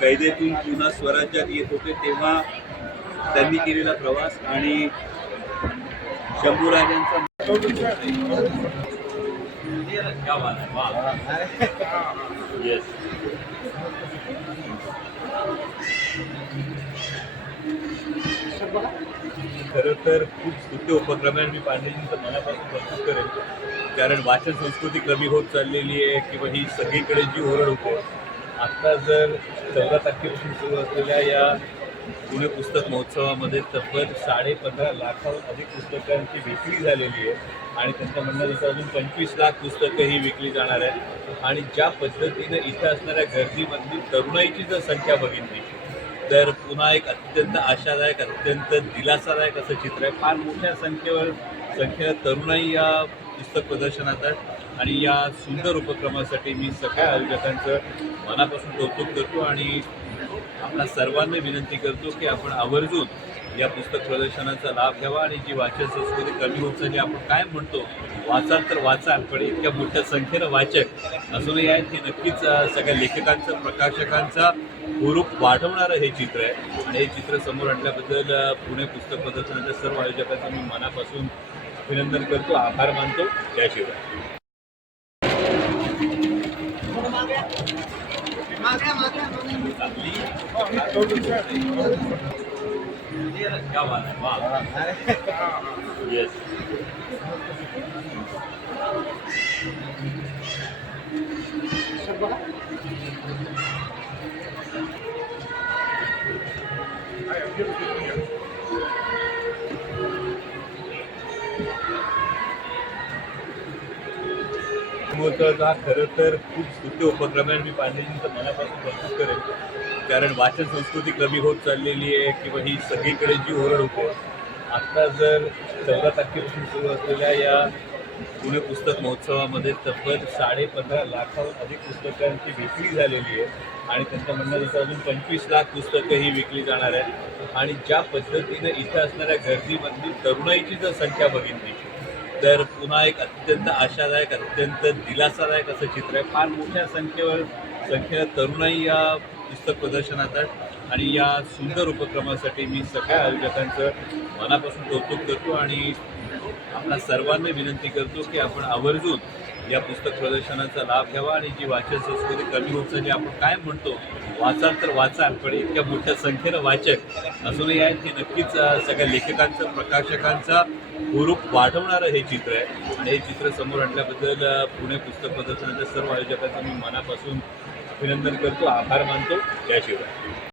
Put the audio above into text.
कैदेतून पुन्हा स्वराज्यात येत होते तेव्हा त्यांनी केलेला प्रवास आणि शंभूराजांचा येस खरं तर खूप स्तुत्य उपक्रम आहे. मी पांडेजींचं मनापासून कौतुक करेन, कारण वाचन संस्कृती कमी होत चाललेली आहे किंवा ही सगळीकडे जी ओरड होते. आत्ता जर 14 तारखेपासून सुरू असलेल्या या पुणे पुस्तक महोत्सवामध्ये तब्बल 15.5 लाखाहून अधिक पुस्तकांची विक्री झालेली आहे आणि त्यांचं म्हणणं जसं अजून 25 लाख पुस्तकं ही विकली जाणार आहेत. आणि ज्या पद्धतीनं इथं असणाऱ्या गर्दीमधली तरुणाईची जर संख्या बघितली तर पुन्हा एक अत्यंत आशादायक, अत्यंत दिलासादायक असं चित्र आहे. फार मोठ्या संख्येनं तरुणाई या पुस्तक प्रदर्शनात आहेत आणि या सुंदर उपक्रमासाठी मी सगळ्या आयोजकांचं मनापासून कौतुक करतो आणि आपल्या सर्वांना विनंती करतो की आपण आवर्जून या पुस्तक प्रदर्शनाचा लाभ घ्यावा. आणि जी वाचन संस्कृती कमी होत चालली, आपण काय म्हणतो वाचाल तर वाचाल, पण इतक्या मोठ्या संख्येनं वाचक अजूनही आहेत. हे नक्कीच सगळ्या लेखकांचं, प्रकाशकांचा हुरूप वाढवणारं हे चित्र आहे आणि हे चित्र समोर आणल्याबद्दल पुणे पुस्तक प्रदर्शनाच्या सर्व आयोजकांचं मी मनापासून अभिनंदन करतो, आभार मानतो. जय शिवराय. क्या बात है, वाह. येस महोत्सवाचा खरं तर खूप स्तुत्य उपक्रम आहे. मी पांडेजींचं मनापासून कौतुक करेन, कारण वाचन संस्कृती कमी होत चाललेली आहे किंवा ही सगळीकडे जी ओरड होते. आत्ता जर 14 तारखेपासून सुरू असलेल्या या पुणे पुस्तक महोत्सवामध्ये तब्बल 15.5 लाखाहून अधिक पुस्तकांची विक्री झालेली आहे आणि त्यांचं म्हणणं जसं अजून 25 लाख पुस्तकं ही विकली जाणार आहेत. आणि ज्या पद्धतीनं इथं असणाऱ्या गर्दीमधली तरुणाईची जर संख्या बघितली तर पुन्हा एक अत्यंत आशादायक, अत्यंत दिलासादायक असं चित्र आहे. फार मोठ्या संख्येनं तरुणाई या पुस्तक प्रदर्शनात आहेत आणि या सुंदर उपक्रमासाठी मी सगळ्या आयोजकांचं मनापासून कौतुक करतो आणि आपल्या सर्वांना विनंती करतो की आपण आवर्जून या पुस्तक प्रदर्शनाचा लाभ घ्यावा. आणि जी वाचन संस्कृती कमी होत चालली, आपण काय म्हणतो वाचाल तर वाचाल, पण इतक्या मोठ्या संख्येनं वाचक अजूनही आहेत. हे नक्कीच सगळ्या लेखकांचं, प्रकाशकांचा हुरूप वाढवणारं हे चित्र आहे आणि हे चित्र समोर आणल्याबद्दल पुणे पुस्तक प्रदर्शनाच्या सर्व आयोजकांचं मी मनापासून अभिनंदन करतो, आभार मानतो. जय शिवराय.